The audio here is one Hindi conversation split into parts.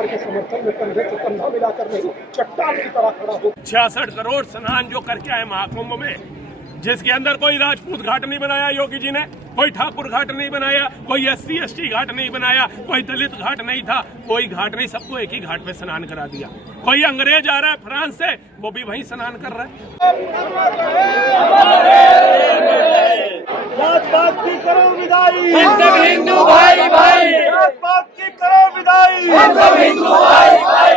सरकार के समर्थन में कंधे से कंधा मिलाकर नहीं, चट्टान की तरह खड़ा हो। 66 करोड़ स्नान जो करके आए महाकुंभ में, जिसके अंदर कोई राजपूत घाट नहीं बनाया योगी जी ने, कोई ठाकुर घाट नहीं बनाया, कोई SC ST घाट नहीं बनाया, कोई दलित घाट नहीं था, कोई घाट नहीं, सबको एक ही घाट पे स्नान करा दिया। कोई अंग्रेज आ रहा है फ्रांस से, वो भी वहीं स्नान कर रहा है। जात-पात की करो विदाई, हम सब हिंदू भाई भाई, जात-पात की करो विदाई, हम सब हिंदू भाई भाई।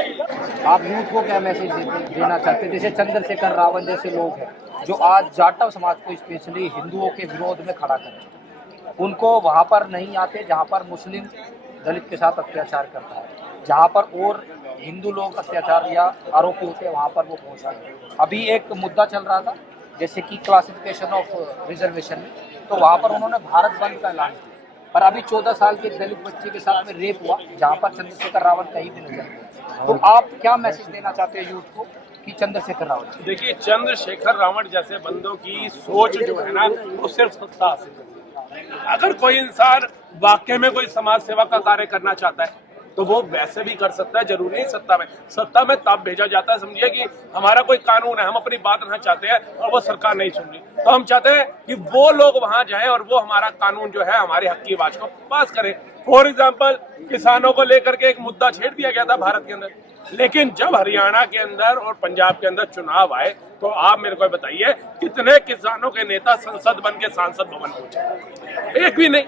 आप यूथ को क्या मैसेज देना चाहते हैं? जैसे चंद्रशेखर रावत जैसे लोग हैं जो आज जाटव समाज को स्पेशली हिंदुओं के विरोध में खड़ा कर रहे हैं, उनको वहाँ पर नहीं आते जहाँ पर मुस्लिम दलित के साथ अत्याचार करता है, जहाँ पर और हिंदू लोग अत्याचार या आरोपी होते हैं वहाँ पर वो पहुँचा है। अभी एक मुद्दा चल रहा था जैसे कि क्लासिफिकेशन ऑफ रिजर्वेशन में, तो वहाँ पर उन्होंने भारत बंद का ऐलान किया, पर अभी 14 साल के दलित बच्चे के साथ में रेप हुआ जहाँ पर चंद्रशेखर रावत कहीं भी नहीं गए। तो आप क्या मैसेज देना चाहते हैं यूथ को कि चंद्रशेखर रावत? देखिए, चंद्रशेखर रावत जैसे बंदों की सोच जो है ना, वो सिर्फ सत्ता हासिल करती है। अगर कोई इंसान वाकई में कोई समाज सेवा का कार्य करना चाहता है तो वो वैसे भी कर सकता है, जरूरी नहीं सत्ता में तब भेजा जाता है। समझिए कि हमारा कोई कानून है, हम अपनी बात रखना चाहते हैं और वो सरकार नहीं सुन रही, तो हम चाहते हैं कि वो लोग वहां जाएं और वो हमारा कानून जो है, हमारे हक की आवाज को पास करें। फॉर एग्जाम्पल, किसानों को लेकर के एक मुद्दा छेड़ दिया गया था भारत के अंदर, लेकिन जब हरियाणा के अंदर और पंजाब के अंदर चुनाव आए तो आप मेरे को बताइए कितने किसानों के नेता संसद बन के सांसद भवन पहुंचे? एक भी नहीं।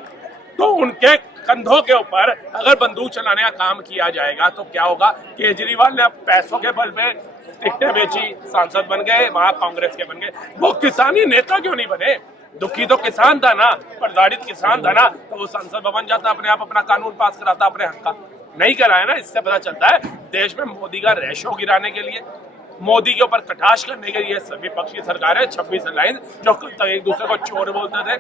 तो उनके कंधों के ऊपर अगर बंदूक चलाने का काम किया जाएगा तो क्या होगा? केजरीवाल ने अब पैसों के बल पे टिकटें बेची, सांसद बन गए, वहां कांग्रेस के बन गए। वो किसानी नेता क्यों नहीं बने? दुखी तो किसान था ना, प्रताड़ित किसान था ना, तो वो संसद भवन जाता, अपने आप अपना कानून पास कराता अपने हक का। नहीं कराया ना। इससे पता चलता है देश में मोदी का रेशो गिराने के लिए, मोदी के ऊपर कटाक्ष करने के लिए सभी पक्षी सरकार है। 26 लाइन जो एक दूसरे को चोर बोलते थे,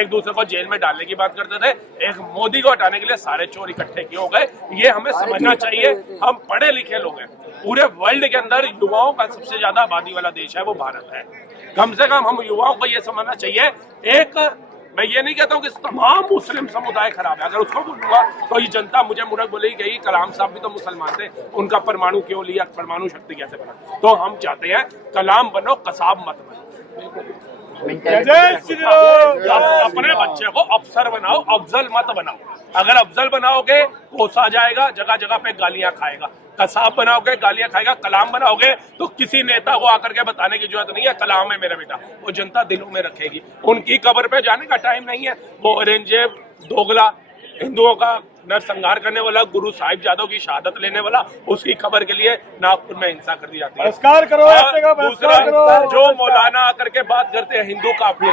एक दूसरे को जेल में डालने की बात करते थे, एक मोदी को हटाने के लिए सारे चोर इकट्ठे क्यों हो गए? ये हमें समझना चाहिए। हम पढ़े लिखे लोग हैं, पूरे वर्ल्ड के अंदर युवाओं का सबसे ज्यादा आबादी वाला देश है वो भारत है। कम से कम हम युवाओं को ये समझना चाहिए। मैं ये नहीं कहता हूँ कि तमाम मुस्लिम समुदाय खराब है, अगर उसको बोलूंगा तो ये जनता मुझे मूर्ख बोलेगी कि कलाम साहब भी तो मुसलमान थे, उनका परमाणु क्यों लिया, परमाणु शक्ति कैसे बना? तो हम चाहते हैं कलाम बनो, कसाब मत बनो। अपने बच्चे को अफसर बनाओ, अफजल मत बनाओ। अगर अफजल बनाओगे कोसा जाएगा, जगह जगह पे गालियां खाएगा। कसाब बनाओगे गालियां खाएगा। कलाम बनाओगे तो किसी नेता को आकर के बताने की जरूरत नहीं है कलाम है मेरा बेटा, वो जनता दिलों में रखेगी। उनकी कब्र पे जाने का टाइम नहीं है। वो औरंगजेब दोगला, हिंदुओं का नरसंहार करने वाला, गुरु साहिब जादव की शहादत लेने वाला, उसकी खबर के लिए नागपुर में हिंसा कर दी जाती है। बहिष्कार करो, दूसरा जो मौलाना आकर के बात करते हैं हिंदू काफिर,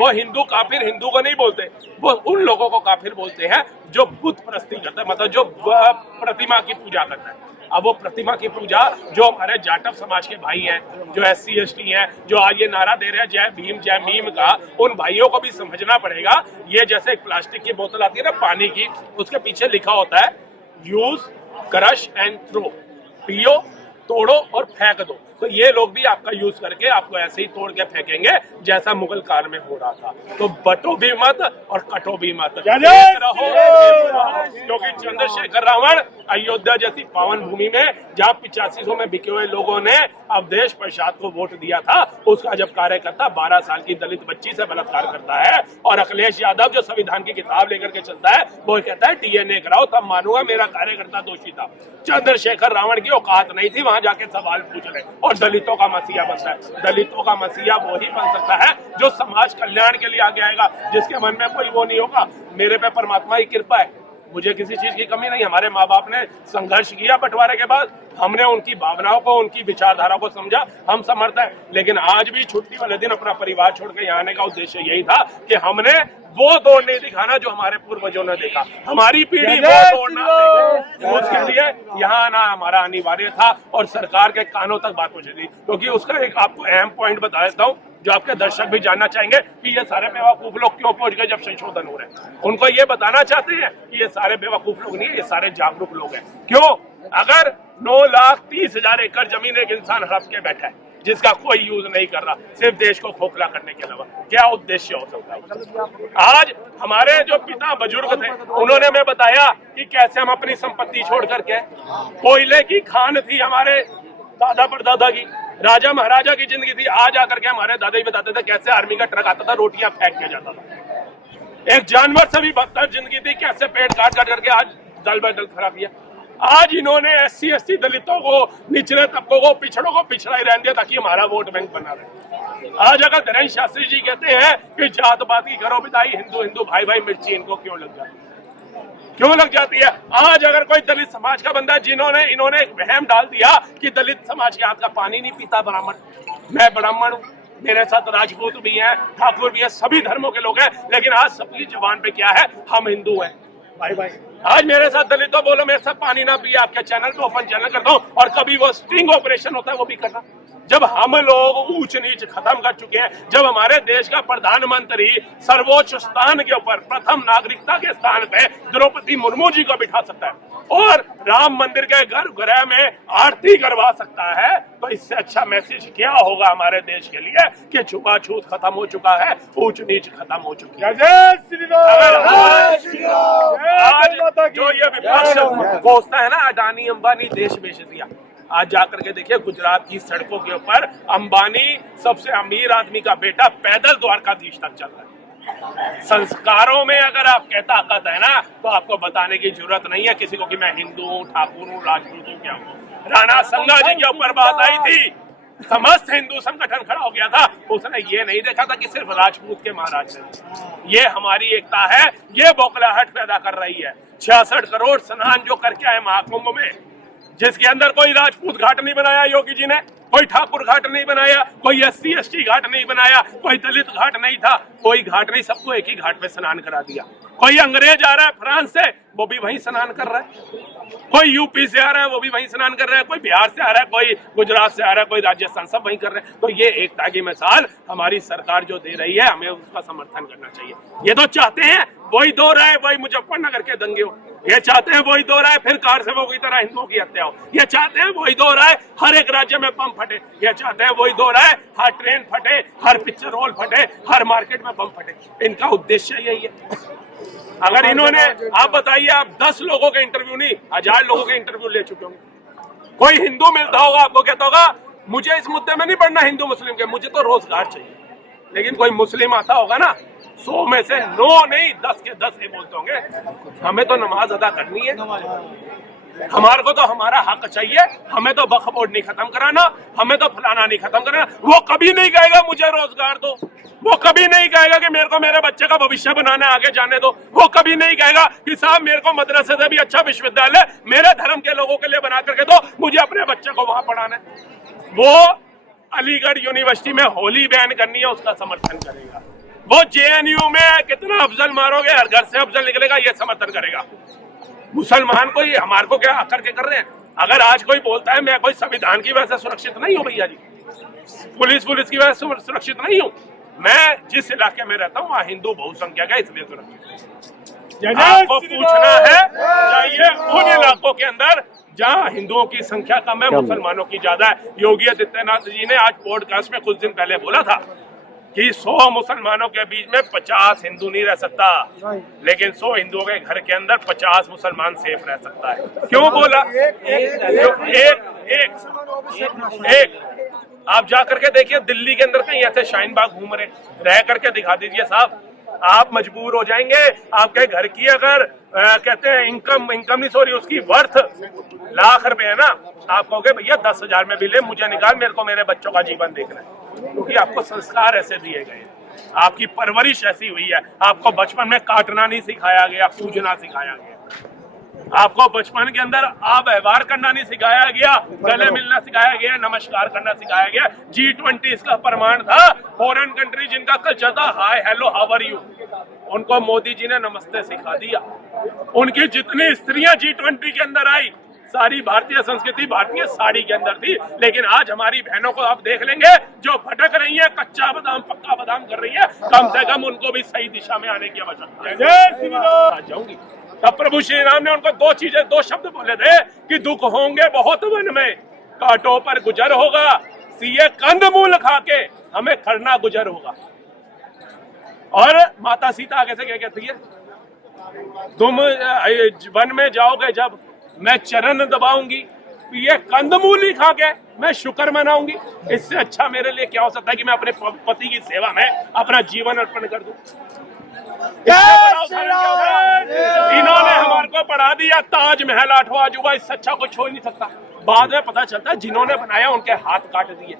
वो हिंदू काफिर हिंदू को नहीं बोलते, वो उन लोगों को काफिर बोलते हैं जो बुत परस्ती करते हैं, मतलब जो प्रतिमा की पूजा करते हैं। अब वो प्रतिमा की पूजा जो हमारे जाटव समाज के भाई हैं, जो SC ST हैं, जो आज ये नारा दे रहे हैं जय भीम जय मीम का, उन भाइयों को भी समझना पड़ेगा। ये जैसे एक प्लास्टिक की बोतल आती है ना पानी की, उसके पीछे लिखा होता है यूज, क्रश एंड थ्रो, पियो, तोड़ो और फेंक दो। तो ये लोग भी आपका यूज करके आपको ऐसे ही तोड़ के फेंकेंगे जैसा मुगल काल में हो रहा था। तो बटो भी मत और कटो भी मत, रहो। क्योंकि चंद्रशेखर रावण अयोध्या जैसी पावन भूमि में जहाँ 8500 में बिके हुए लोगों ने अब देश प्रसाद को वोट दिया था, उसका जब कार्यकर्ता 12 साल की दलित बच्ची से बलात्कार करता है और अखिलेश यादव जो संविधान की किताब लेकर के चलता है वो कहता है DNA कराओ तब मानूंगा मेरा कार्यकर्ता दोषी था। चंद्रशेखर रावण की औकात नहीं थी वहां जाके सवाल पूछ ले और दलितों का मसीहा बनता है। दलितों का मसीहा वो ही बन सकता है जो समाज कल्याण के लिए आगे आएगा, जिसके मन में कोई वो नहीं होगा मेरे पे परमात्मा की कृपा है, मुझे किसी चीज की कमी नहीं। हमारे माँ बाप ने संघर्ष किया बंटवारे के बाद, हमने उनकी भावनाओं को, उनकी विचारधारा को समझा, हम समर्थ हैं। लेकिन आज भी छुट्टी वाले दिन अपना परिवार छोड़ के यहाँ आने का उद्देश्य यही था कि हमने वो दौड़ नहीं दिखाना जो हमारे पूर्वजों ने देखा, हमारी पीढ़ी वो दौड़ना देखे, उसके लिए यहाँ आना हमारा अनिवार्य था और सरकार के कानों तक बात पहुंची थी। क्योंकि उसका एक आपको अहम पॉइंट बता देता हूँ जो आपके दर्शक भी जानना चाहेंगे कि ये सारे बेवकूफ लोग क्यों पहुंच गए जब संशोधन हो रहे हैं। उनको ये बताना चाहते हैं कि ये सारे बेवकूफ लोग नहीं है, ये सारे जागरूक लोग हैं। क्यों? अगर 9,30,000 एकड़ जमीन एक इंसान हड़प के बैठा है, जिसका कोई यूज नहीं कर रहा, सिर्फ देश को खोखला करने के अलावा क्या उद्देश्य हो सकता है। आज हमारे जो पिता बुजुर्ग थे, उन्होंने हमें बताया कि कैसे हम अपनी संपत्ति छोड़ करके, कोयले की खान थी हमारे दादा परदादा की, राजा महाराजा की जिंदगी थी। आज आकर के हमारे दादा ही बताते थे कैसे आर्मी का ट्रक आता था, रोटियां फेंक के जाता था। एक जानवर से भी बदतर जिंदगी थी, कैसे पेड़ काट काट करके आज दल बदल खड़ा किया। आज इन्होंने SC ST दलितों को, निचले तबकों को, पिछड़ों को पिछड़ा ही रहने दिया ताकि हमारा वोट बैंक बना रहे। आज अगर धीरेन्द्र शास्त्री जी कहते हैं कि जात पात की करो विदाई, हिंदू हिंदू भाई भाई मिर्ची इनको क्यों लग जाती है, क्यों लग जाती है। आज अगर कोई दलित समाज का बंदा, जिन्होंने इन्होंने वहम डाल दिया कि दलित समाज के हाथ का पानी नहीं पीता ब्राह्मण, मैं ब्राह्मण हूँ, मेरे साथ राजपूत भी हैं, ठाकुर भी हैं, सभी धर्मों के लोग हैं, लेकिन आज सबकी जुबान पे क्या है, हम हिंदू हैं भाई भाई। आज मेरे साथ दलितों बोलो मेरे साथ पानी ना पिए, आपके चैनल पे ओपन चैनल करता हूँ, और कभी वो स्टिंग ऑपरेशन होता है वो भी करना। जब हम लोग ऊंच नीच खत्म कर चुके हैं, जब हमारे देश का प्रधानमंत्री सर्वोच्च स्थान के ऊपर प्रथम नागरिकता के स्थान पे द्रौपदी मुर्मू जी को बिठा सकता है और राम मंदिर के गर्भगृह में आरती करवा सकता है, तो इससे अच्छा मैसेज क्या होगा हमारे देश के लिए कि छुपाछूत खत्म हो चुका है, ऊंच नीच खत्म हो चुकी है। जय श्री राम। आज जो ये विपक्ष कोसता है ना, अडानी अंबानी देश बेच दिया, आज जाकर के देखिए गुजरात की सड़कों के ऊपर अंबानी सबसे अमीर आदमी का बेटा पैदल द्वारकाधीश तक चल रहा है। संस्कारों में अगर आपके ताकत है ना, तो आपको बताने की जरूरत नहीं है किसी को कि मैं हिंदू हूँ, ठाकुर हूँ, राजपूत हूँ, क्या हूँ। राणा संगा जी के ऊपर बात आई थी, समस्त हिंदू संगठन खड़ा हो गया था, उसने ये नहीं देखा था कि सिर्फ राजपूत के महाराज हैं। ये हमारी एकता है, ये बौखलाहट पैदा कर रही है। 66 करोड़ स्नान जो करके आए महाकुंभ में, जिसके अंदर कोई राजपूत घाट नहीं बनाया योगी जी ने, कोई ठाकुर घाट नहीं बनाया, कोई SC ST घाट नहीं बनाया, कोई दलित घाट नहीं था, कोई घाट नहीं, सबको एक ही घाट पे स्नान करा दिया। कोई अंग्रेज आ रहा है फ्रांस से, वो भी वहीं स्नान कर रहा है, कोई यूपी से आ रहा है वो भी वहीं स्नान कर रहा है, कोई बिहार से आ रहा है, कोई गुजरात से आ रहा है, कोई राजस्थान, सब वहीं कर रहे हैं। तो ये एकता की मिसाल हमारी सरकार जो दे रही है, हमें उसका समर्थन करना चाहिए। ये तो चाहते हैं वही दो राय, वही मुजफ्फरनगर के दंगे हो, ये चाहते हैं वही दो राय फिर कार सेवकों की तरह हिंदुओं की हत्या हो, ये चाहते हैं वही दो राय हर एक राज्य में बम फटे, ये चाहते हैं वही दो राय हर ट्रेन फटे, हर पिक्चर हॉल फटे, हर मार्केट में बम फटे। इनका उद्देश्य यही है। अगर इन्होंने, आप बताइए, आप 10 लोगों के इंटरव्यू नहीं 1000 लोगों के इंटरव्यू ले चुके होंगे, कोई हिंदू मिलता होगा आपको कहता होगा मुझे इस मुद्दे में नहीं पढ़ना हिंदू मुस्लिम के, मुझे तो रोजगार चाहिए। लेकिन कोई मुस्लिम आता होगा ना, 100 में से 9 नहीं 10 के 10 ही बोलते होंगे हमें तो नमाज अदा करनी है, हमारे को तो हमारा हक चाहिए, हमें तो वक्फ बोर्ड नहीं खत्म कराना, हमें तो फलाना नहीं खत्म कराना। वो कभी नहीं कहेगा मुझे रोजगार दो, वो कभी नहीं कहेगा कि मेरे को मेरे बच्चे का भविष्य बनाना आगे जाने दो, वो कभी नहीं कहेगा कि साहब मेरे को मदरसे से भी अच्छा विश्वविद्यालय मेरे धर्म के लोगों के लिए बना करके दो, मुझे अपने बच्चे को वहां पढ़ाना है। वो अलीगढ़ यूनिवर्सिटी में होली बैन करनी है उसका समर्थन करेगा, वो JNU में कितना अफजल मारोगे हर घर से अफजल निकलेगा ये समर्थन करेगा। मुसलमान को हमारे को क्या करके कर रहे हैं। अगर आज कोई बोलता है मैं कोई संविधान की वजह से सुरक्षित नहीं हूँ भैया जी, पुलिस की वजह से सुरक्षित नहीं हूँ, मैं जिस इलाके में रहता हूँ वहाँ हिंदू बहुसंख्यक है इसलिए सुरक्षित। आपको पूछना है चाहिए उन इलाकों के अंदर जहाँ हिंदुओं की संख्या कम है, मुसलमानों की ज्यादा है। योगी आदित्यनाथ जी ने आज पॉडकास्ट में कुछ दिन पहले बोला था कि 100 मुसलमानों के बीच में 50 हिंदू नहीं रह सकता, लेकिन 100 हिंदुओं के घर के अंदर 50 मुसलमान सेफ रह सकता है। क्यों बोला? एक आप जा करके देखिए दिल्ली के अंदर कहीं ऐसे शाहीन बाग घूम रह करके दिखा दीजिए साहब, आप मजबूर हो जाएंगे। आपके घर की अगर कहते हैं इनकम नहीं सॉरी उसकी वर्थ लाख रुपए है ना, आप कहोगे भैया 10,000 में भी ले, मुझे निकाल, मेरे को मेरे बच्चों का जीवन देखना है, क्योंकि आपको संस्कार ऐसे दिए गए, आपकी परवरिश ऐसी हुई है, आपको बचपन में काटना नहीं सिखाया गया, पूजना सिखाया गया, आपको बचपन के अंदर आप व्यवहार करना नहीं सिखाया गया, गले मिलना सिखाया गया, नमस्कार करना सिखाया गया। G20 इसका प्रमाण था। फॉरेन कंट्री जिनका कल्चर था hi hello how are you, उनको मोदी जी ने नमस्ते सिखा दिया। उनकी जितनी स्त्रियां G20 के अंदर आई सारी भारतीय संस्कृति भारतीय साड़ी के अंदर थी, लेकिन आज हमारी बहनों को आप देख लेंगे जो भटक रही है, कच्चा बादाम पक्का बादाम कर रही है, कम से कम उनको भी सही दिशा में आने की आवश्यकता है। जाऊंगी तब प्रभु श्री राम ने उनको दो शब्द बोले थे कि दुख होंगे बहुत वन में, कांटों पर गुजर होगा, सीए कंदमूल खा के हमें खरना गुजर होगा। और माता सीता आगे से क्या कहती है, तुम वन में जाओगे जब मैं चरण दबाऊंगी, ये कंदमूल ही खा के मैं शुक्र मनाऊंगी। इससे अच्छा मेरे लिए क्या हो सकता है कि मैं अपने पति की सेवा में अपना जीवन अर्पण कर दूं। इन्होंने हमारे को पढ़ा दिया ताजमहल 8वां अजूबा, इससे अच्छा कुछ हो ही नहीं सकता। बाद में पता चलता है जिन्होंने बनाया उनके हाथ काट दिए।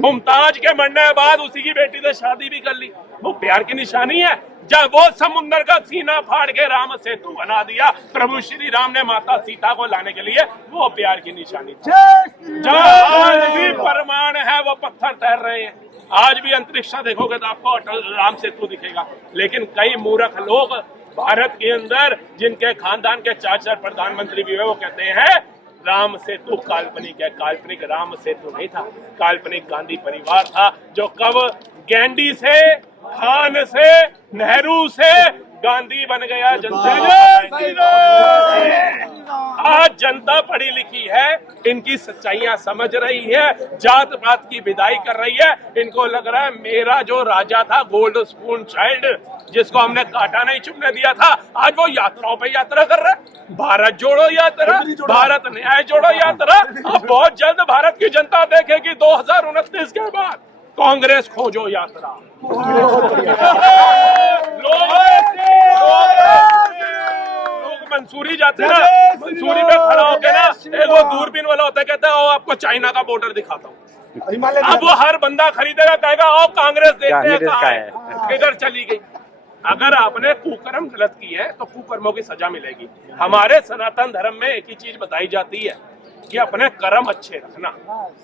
मुमताज के मरने के बाद उसी की बेटी से शादी भी कर ली। वो प्यार की निशानी है। जब वो समुद्र का सीना फाड़ के राम सेतु बना दिया प्रभु श्री राम ने माता सीता को लाने के लिए, वो प्यार की निशानी थी। जहाँ आज भी परमाण है वो पत्थर तैर रहे हैं। आज भी अंतरिक्ष देखोगे तो आपको अटल राम सेतु दिखेगा। लेकिन कई मूर्ख लोग भारत के अंदर जिनके खानदान के 4 प्रधानमंत्री भी हुए, वो कहते हैं राम सेतु काल्पनिक है। काल्पनिक राम सेतु नहीं था, काल्पनिक गांधी परिवार था, जो कब गैंडी से, खान से, नेहरू से गांधी बन गया। जनता आज जनता पढ़ी लिखी है, इनकी सच्चाइयां समझ रही है, जात पात की विदाई कर रही है। इनको लग रहा है मेरा जो राजा था गोल्ड स्पून चाइल्ड, जिसको हमने काटा नहीं चुभने दिया था, आज वो यात्राओं पे यात्रा कर रहा है। भारत जोड़ो यात्रा, भारत न्याय जोड़ो यात्रा। अब बहुत जल्द भारत की जनता देखेगी 2029 के बाद कांग्रेस खोजो यात्रा। लोग मंसूरी जाते हैं ना, मंसूरी में खड़ा होकर ना एक वो दूरबीन वाला होता है, कहता है आपको चाइना का बॉर्डर दिखाता हूँ। अब वो हर बंदा खरीदेगा, कहेगा ओ कांग्रेस देखते हैं कहाँ है, किधर चली गई। अगर आपने कुकर्म गलत की है तो कुकर्मों की सजा मिलेगी। हमारे सनातन धर्म में एक ही चीज बताई जाती है कि अपने कर्म अच्छे रखना,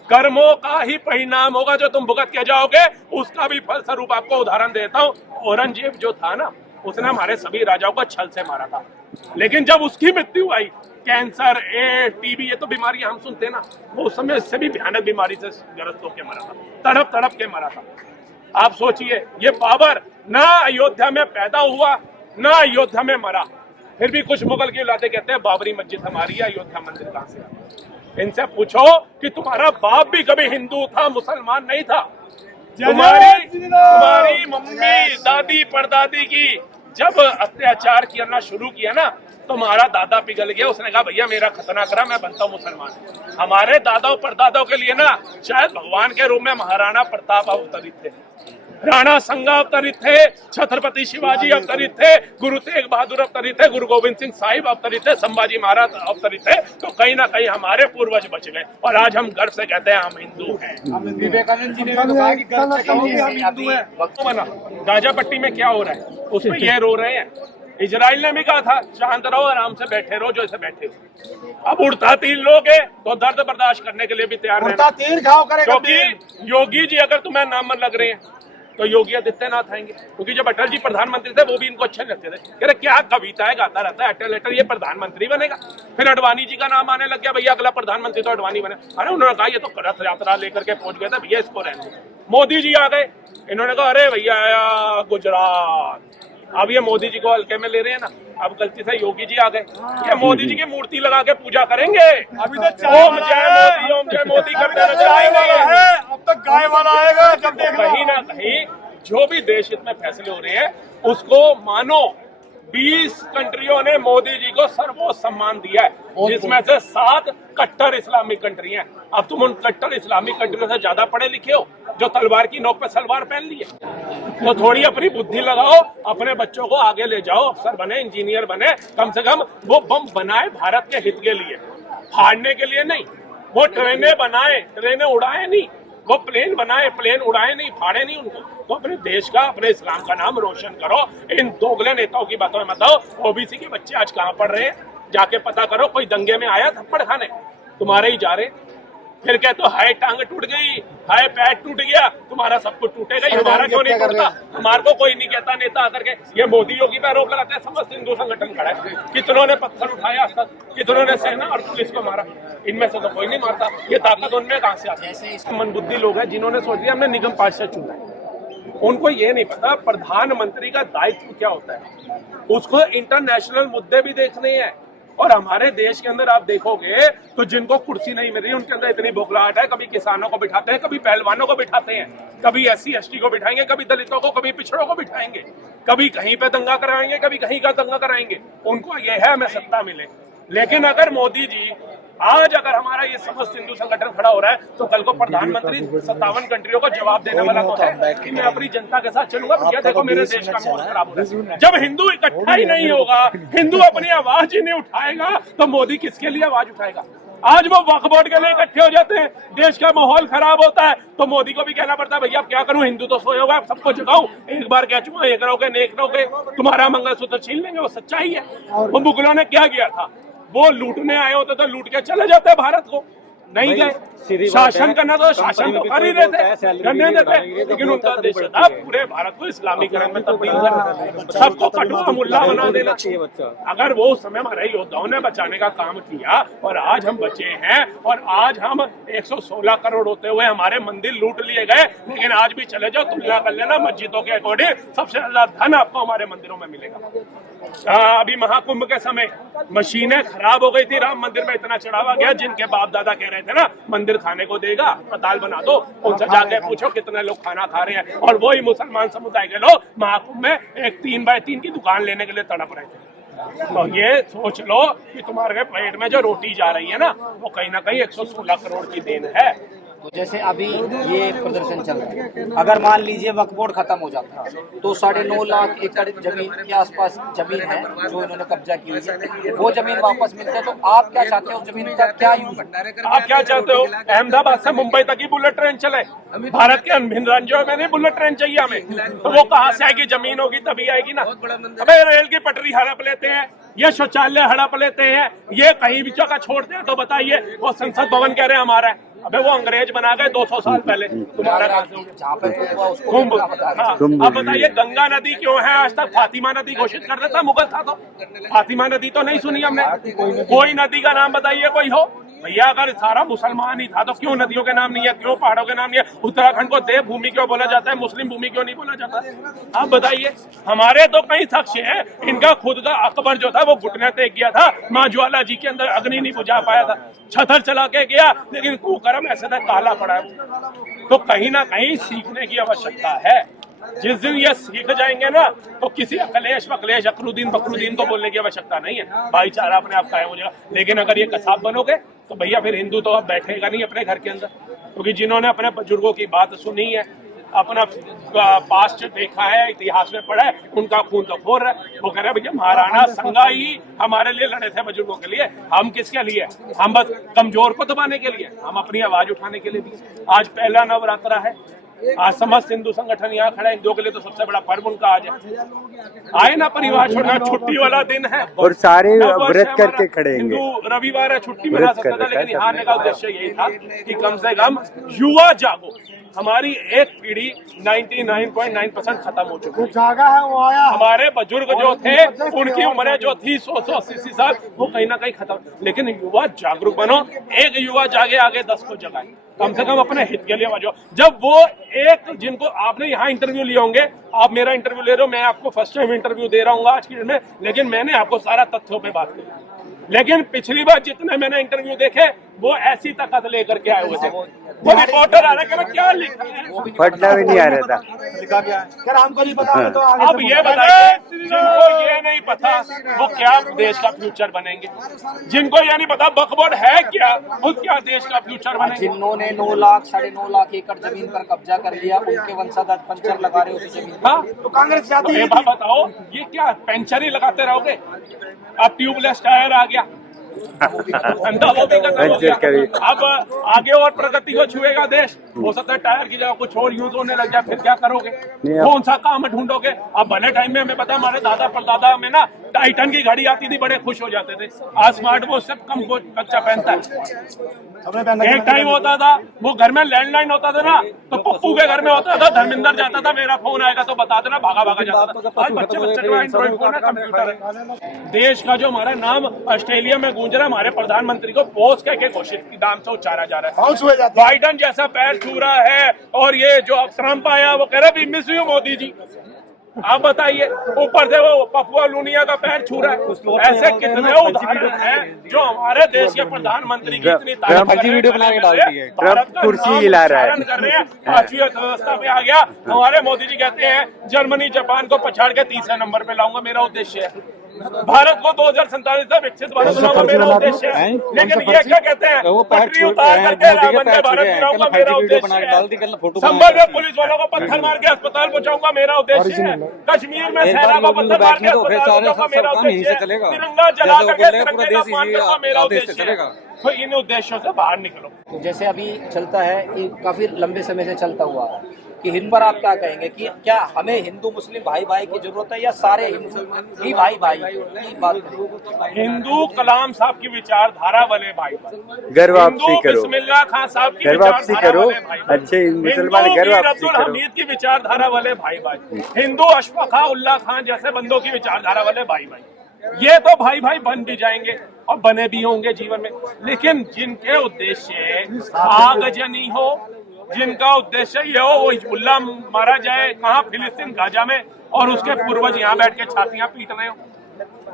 कर्मों का ही परिणाम होगा जो तुम भुगत के जाओगे। उसका भी फल स्वरूप आपको उदाहरण देता हूँ। औरंगजेब जो था ना, उसने हमारे सभी राजाओं को छल से मारा था, लेकिन जब उसकी मृत्यु आई, कैंसर, एड्स, टीबी, ये तो बीमारियां हम सुनते ना, वो उस समय इससे भी भयानक बीमारी से ग्रस्त होकर मरा था, तड़प तड़प के मरा था। आप सोचिए, ये बाबर ना अयोध्या में पैदा हुआ ना अयोध्या में मरा, फिर भी कुछ मुगल की औलादे कहते हैं बाबरी मस्जिद हमारी है, अयोध्या मंदिर कहां से। इनसे पूछो कि तुम्हारा बाप भी कभी हिंदू था, मुसलमान नहीं था। तुम्हारी मम्मी, दादी, परदादी की जब अत्याचार करना शुरू किया ना, तुम्हारा दादा पिघल गया। उसने कहा भैया मेरा खतना करा, मैं बनता हूँ मुसलमान। हमारे दादाओं परदादाओं के लिए ना शायद भगवान के रूप में महाराणा प्रताप अवतरित थे, राणा संगा अवतरित थे, छत्रपति शिवाजी अवतरित थे, गुरु तेग बहादुर अवतरित थे, गुरु गोविंद सिंह साहिब अवतरित थे, संभाजी महाराज अवतरित थे। तो कहीं ना कहीं हमारे पूर्वज बच गए और आज हम गर्व से कहते हैं हम हिंदू हैं। विवेकानंद जी ने कहा कि गर्व से हिंदू है। बना गाजा पट्टी में क्या हो रहा है, उसमें ये रो रहे हैं। इजराइल ने भी कहा था शांत रहो, आराम से बैठे रहो जैसे बैठे हो। अब उड़ता तीर लोगे तो दर्द बर्दाश्त करने के लिए भी तैयार रहना, क्योंकि योगी जी अगर तुम्हें नाम लग रहे हैं तो योगी आदित्यनाथ आएंगे। क्योंकि जब अटल जी प्रधानमंत्री थे वो भी इनको अच्छे लगते थे, कह रहे क्या कविताएं गाता रहता है अटल अटल, ये प्रधानमंत्री बनेगा। फिर अडवाणी जी का नाम आने लग गया, भैया अगला प्रधानमंत्री तो अडवाणी बने। अरे उन्होंने कहा ये तो रथ यात्रा लेकर के पहुंच गए थे, भैया इसको रहने। मोदी जी आ गए, इन्होंने कहा अरे भैया आया गुजरात। अब ये मोदी जी को हल्के में ले रहे हैं ना, अब गलती से योगी जी आ गए, ये मोदी जी की मूर्ति लगा के पूजा करेंगे। अभी तो ओम जय मोदी करते है, अब तक गाय वाला आएगा जब कहीं ना कहीं जो भी देश हित में फैसले हो रहे हैं उसको मानो। 20 कंट्रियों ने मोदी जी को सर्वोच्च सम्मान दिया है, जिसमें से 7 कट्टर इस्लामिक कंट्री हैं। अब तुम उन कट्टर इस्लामिक कंट्रियों से ज्यादा पढ़े लिखे हो जो तलवार की नोक पे सलवार पहन ली है। तो थोड़ी अपनी बुद्धि लगाओ, अपने बच्चों को आगे ले जाओ, अफसर बने, इंजीनियर बने, कम से कम वो बम बनाए भारत के हित के लिए, फाड़ने के लिए नहीं। वो ट्रेनें बनाए, ट्रेनें उड़ाए नहीं, वो प्लेन बनाए, प्लेन उड़ाए नहीं, फाड़े नहीं उनको। तो अपने देश का, अपने इस्लाम का नाम रोशन करो। इन दोगले नेताओं की बातों में मत आओ। ओबीसी के बच्चे आज कहाँ पढ़ रहे हैं, जाके पता करो। कोई दंगे में आया थप्पड़ खाने, तुम्हारे ही जा रहे। फिर कहते तो हाय टांग टूट गई, हाय पैर टूट गया, तुम्हारा सब कुछ टूटेगा। हमारा क्यों नहीं टूटता? हमारे को कोई नहीं कहता नेता आकर के ये मोदी योगी पे आरोप लगाते हैं। समस्त हिंदू संगठन खड़ा है, कितनों ने पत्थर उठाया आज तक, कितनों ने सेना और पुलिस को मारा, इनमें से तो कोई नहीं मारता। ये ताकत उनमें कहाँ से आती है? मनबुद्धि लोग हैं जिन्होंने सोच दिया हमने निगम पार्षद चुना है। उनको ये नहीं पता प्रधानमंत्री का दायित्व क्या होता है। उसको इंटरनेशनल मुद्दे भी देखने हैं, और हमारे देश के अंदर आप देखोगे तो जिनको कुर्सी नहीं मिल रही उनके अंदर इतनी बौखलाहट है। कभी किसानों को बिठाते हैं, कभी पहलवानों को बिठाते हैं, कभी SC ST को बिठाएंगे, कभी दलितों को, कभी पिछड़ों को बिठाएंगे, कभी कहीं पे दंगा कराएंगे, कभी कहीं का दंगा कराएंगे। उनको ये है हमें सत्ता मिले। लेकिन अगर मोदी जी आज अगर हमारा ये समस्त हिंदू संगठन खड़ा हो रहा है तो कल को प्रधानमंत्री 57 कंट्रियों को जवाब देने वाला तो है कि मैं अपनी जनता के साथ चलूंगा। भैया देखो मेरे देश का माहौल खराब हो रहा है। जब हिंदू इकट्ठा ही नहीं होगा, हिंदू अपनी आवाज ही नहीं उठाएगा तो मोदी किसके लिए आवाज उठाएगा? आज वो वक्फ बोर्ड के लिए इकट्ठे हो जाते हैं, देश का माहौल खराब होता है तो मोदी को भी कहना पड़ता है भैया अब क्या करूं, हिंदू तो सोए हुआ, सबको जगाऊं, एक बार कह चुका, एक रहोगे नेक रहोगे, तुम्हारा मंगलसूत्र छीन लेंगे। वो सच्चाई है। वो मुगलों ने क्या किया था? वो लूटने आए होते तो लूट के चले जाते भारत को, नहीं गए। शासन करना तो शासन तो कर ही रहे थे, करने देते, लेकिन उनका देश था पूरे भारत को इस्लामीकरण में तब्दील करना, सबको कटवा मुल्ला बना देना। अगर वो उस समय हमारे योद्धाओं ने बचाने का काम किया और आज हम बचे हैं और आज हम 116 करोड़ होते हुए हमारे मंदिर लूट लिए गए, लेकिन आज भी चले जाओ तुलना कर लेना मस्जिदों के अकॉर्डिंग सबसे ज्यादा धन आपको हमारे मंदिरों में मिलेगा। अभी महाकुंभ के समय मशीनें खराब हो गई थी, राम मंदिर में इतना चढ़ावा गया, जिनके बाप दादा कह रहे थे ना मंदिर खाने को देगा, अस्पताल बना दो, उनसे जाके पूछो कितने लोग खाना खा रहे हैं। और वही मुसलमान समुदाय के लोग महाकुंभ में एक 3x3 की दुकान लेने के लिए तड़प रहे थे। तो ये सोच लो कि तुम्हारे पेट में जो रोटी जा रही है ना वो कहीं ना कहीं 116 करोड़ की देन है। तो जैसे अभी ये प्रदर्शन चल रहा है, अगर मान लीजिए वक्फ बोर्ड खत्म हो जाता तो 9.5 लाख एकड़ जमीन के आसपास जमीन है जो इन्होंने कब्जा की हुई है, वो जमीन वापस मिलते तो आप क्या चाहते हो? जमीन का क्या यूज? आप क्या चाहते हो? अहमदाबाद से मुंबई तक की बुलेट ट्रेन चले, भारत के भिन्न राज्यों में नहीं बुलेट ट्रेन चाहिए हमें, तो वो कहाँ से आएगी? जमीन होगी तभी आएगी ना। अबे रेल की पटरी हड़प लेते हैं, ये शौचालय हड़प लेते हैं, ये कहीं भी जगह छोड़ते हैं तो बताइए वो संसद भवन कह रहे हैं हमारा है। अबे वो अंग्रेज बना गए 200 साल पहले, तुम्हारा कुंभ। हाँ, अब बताइए गंगा नदी क्यों है? आज तक फातिमा नदी घोषित कर देता, मुगल था तो फातिमा नदी तो नहीं सुनी हमने। कोई नदी का नाम बताइए कोई हो भैया। अगर सारा मुसलमान ही था तो क्यों नदियों के नाम नहीं है, क्यों पहाड़ों के नाम नहीं है? उत्तराखंड को देव भूमि क्यों बोला जाता है, मुस्लिम भूमि क्यों नहीं बोला जाता? आप बताइए। हमारे तो कई साक्ष्य हैं, इनका खुद का अकबर जो था वो घुटने टेक गया था, माँ ज्वाला जी के अंदर अग्नि नहीं बुझा पाया था, छतर चला के गया, लेकिन कुकर्म ऐसे तक काला पड़ा है। तो कहीं ना कहीं सीखने की आवश्यकता है। जिस दिन ये सीख जाएंगे ना तो किसी अखिलेश वकलेश अकरुद्दीन बकरुद्दीन को बोलने की आवश्यकता नहीं है, भाईचारा अपने आप कायम हो जाएगा। लेकिन अगर ये कसाब बनोगे तो भैया फिर हिंदू तो अब बैठेगा नहीं अपने घर के अंदर, क्योंकि जिन्होंने अपने बुजुर्गों की बात सुनी है, अपना पास्ट देखा है, इतिहास में पढ़ा है, उनका खून तो खोर रहा है। वो कह रहे भैया महाराणा संगा ही हमारे लिए लड़े थे बुजुर्गों के लिए, हम किसके लिए? हम बस कमजोर को दबाने के लिए, हम अपनी आवाज उठाने के लिए भी। आज पहला नवरात्रा है, आज समस्त हिंदू संगठन यहाँ खड़ा है, हिंदुओं के लिए तो सबसे बड़ा पर्व उनका आज है। आए ना परिवार छोड़ना, छुट्टी वाला दिन है और सारे व्रत करके खड़े हैं। हिंदू रविवार है, छुट्टी मना सकता था, लेकिन यहाँ आने का उद्देश्य यही था कि कम से कम युवा जागो। हमारी एक पीढ़ी 99.9% खत्म हो चुकी है। जागा है वो आया। हमारे बुजुर्ग जो थे उनकी उम्रें जो थी 100-180 साल, वो कहीं ना कहीं खत्म। लेकिन युवा जागरूक बनो, एक युवा जागे आगे 10 को जगाए, कम से कम अपने हित के लिए वजह। जब वो एक जिनको आपने यहाँ इंटरव्यू लिए होंगे, आप मेरा इंटरव्यू ले रहे हो, मैं आपको फर्स्ट टाइम इंटरव्यू दे रहा हूँ आज की डेट में, लेकिन मैंने आपको सारा तथ्यों पे बात की। लेकिन पिछली बार जितने मैंने इंटरव्यू देखे वो ऐसी ताकत लेकर के आए हुए थे। वो रिपोर्टर आ रहा है क्या लिखा है, पढ़ना भी नहीं आ रहा था। लिखा क्या है? यार हमको नहीं पता तो आगे अब ये बताइए जिनको ये नहीं पता वो क्या देश का फ्यूचर बनेंगे? जिनको ये नहीं पता वक्फ बोर्ड है क्या, वो क्या देश का फ्यूचर बनेंगे? जिन्होंने 9 लाख 9.5 लाख एकड़ जमीन पर कब्जा कर लिया, उनके वंशज आज पंचर लगा रहे उसी जमीन। हाँ तो कांग्रेस जाती है। बताओ ये क्या पेंचर ही लगाते रहोगे? अब ट्यूबलेस टायर आ गया, धंधा वो भी खत्म हो गया। अब आगे और प्रगति को छुएगा देश, हो सकता है टायर की जगह कुछ और यूज होने लग जाए, फिर क्या करोगे? कौन सा काम ढूंढोगे? अब भले टाइम में हमें पता, हमारे दादा परदादा में ना टाइटन की घड़ी आती थी, बड़े खुश हो जाते थे। आज स्मार्ट वॉच से कम बच्चा पहनता है। एक टाइम होता था वो घर में लैंडलाइन होता था ना, तो पप्पू के घर में होता था, धर्मेंद्र जाता था मेरा फोन आएगा तो बता देना, भागा भागा जाता था। आज बच्चे के पास एंड्रॉइड फोन है, कंप्यूटर है। देश का जो हमारा नाम ऑस्ट्रेलिया में गूंज रहा है, हमारे प्रधानमंत्री को बोस कह घोषित नाम से उच्चारा जा रहा है। बाइडन जैसा पैर छू रहा है, और ये जो अब ट्रंप आया वो कह रहा है we miss you Modi ji. आप बताइए, ऊपर से वो पपुआ लूनिया का पैर छू रहा है। ऐसे कितने उदाहरण हैं जो हमारे देश के प्रधानमंत्री की इतनी तारीफ फर्जी वीडियो बना के डाल दी है। भारत का कुर्सी नाम हिला रहा है। उच्चारण कर रहे हैं, पांचवी अर्थव्यवस्था पे आ गया। हमारे मोदी जी कहते हैं जर्मनी जापान को पछाड़ के तीसरे नंबर पे लाऊंगा, मेरा उद्देश्य है। भारत को 2047 तक विकसित भारत बनाऊंगा, मेरा उद्देश्य है। लेकिन ये क्या कहते हैं, पटरी उतार करके वंदे भारत गिराऊंगा, मेरा उद्देश्य है। संभल में पुलिस वालों को पत्थर मार के अस्पताल पहुंचाऊंगा, मेरा उद्देश्य है। कश्मीर में सेना को पत्थर मार के अस्पताल पहुंचाऊंगा, मेरा उद्देश्य है। तिरंगा जला करके तिरंगे का अपमान करूंगा, मेरा उद्देश्य है। तो इन उद्देश्यों से बाहर निकलो। तो जैसे अभी चलता है, ये काफी लंबे समय से चलता हुआ है कि हिंद पर आप क्या कहेंगे कि क्या हमें हिंदू मुस्लिम भाई भाई की जरूरत है या सारे हिंदू ही भाई भाई की बात करें? हिंदू कलाम साहब की विचारधारा वाले भाई, घर वापसी हिंदू करो, बिस्मिल्लाह खान साहब की घर वापसी विचारधारा करो, वाले भाई भाई, अच्छे मुसलमान हिंदू घर मीर वापसी अब्दुल करो। हमीद की विचारधारा वाले भाई भाई, हिंदू अशफाक उल्लाह खान जैसे बंदों की विचारधारा वाले भाई भाई, ये तो भाई भाई बन भी जाएंगे और बने भी होंगे जीवन में। लेकिन जिनके उद्देश्य आगजनी हो, जिनका उद्देश्य ये हो वो हिजबुल्लाह मारा जाए कहाँ, फिलिस्तीन गाजा में, और उसके पूर्वज यहाँ बैठ के छातियां पीट रहे हो,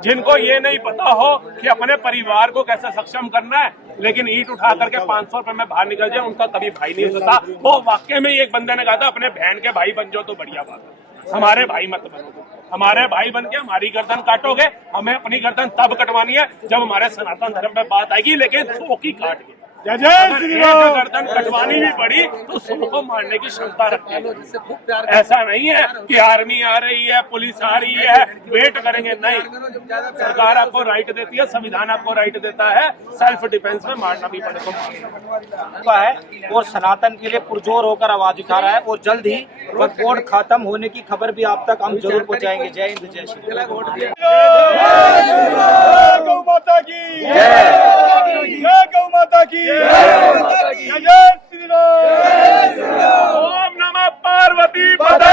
जिनको ये नहीं पता हो कि अपने परिवार को कैसे सक्षम करना है, लेकिन ईंट उठा करके 500 रुपए में बाहर निकल जाए, उनका कभी भाई नहीं हो सकता। वो वाकई में एक बंदे ने कहा था अपने बहन के भाई बन जाओ तो बढ़िया बात है, हमारे भाई मत बनो। हमारे भाई बन के हमारी गर्दन काटोगे, हमें अपनी गर्दन तब कटवानी है जब हमारे सनातन धर्म पे बात आएगी, लेकिन सो की काट के गर्दन कटवानी भी पड़ी तो सबको मारने की क्षमता रखते हैं। ऐसा नहीं है कि आर्मी आ रही है, पुलिस आ रही है, वेट करेंगे, नहीं। सरकार आपको राइट देती है, संविधान आपको राइट देता है, सेल्फ डिफेंस में मारना भी पड़े तो मारना है और सनातन के लिए पुरजोर होकर आवाज उठा रहा है और जल्द ही वक्फ बोर्ड खत्म होने की खबर भी आप तक हम जरूर पहुंचाएंगे। जय हिंद, जय श्री राम। गौ माता की जय, गौ माता की जय, जय श्री राम। ओम नमः पार्वती पते।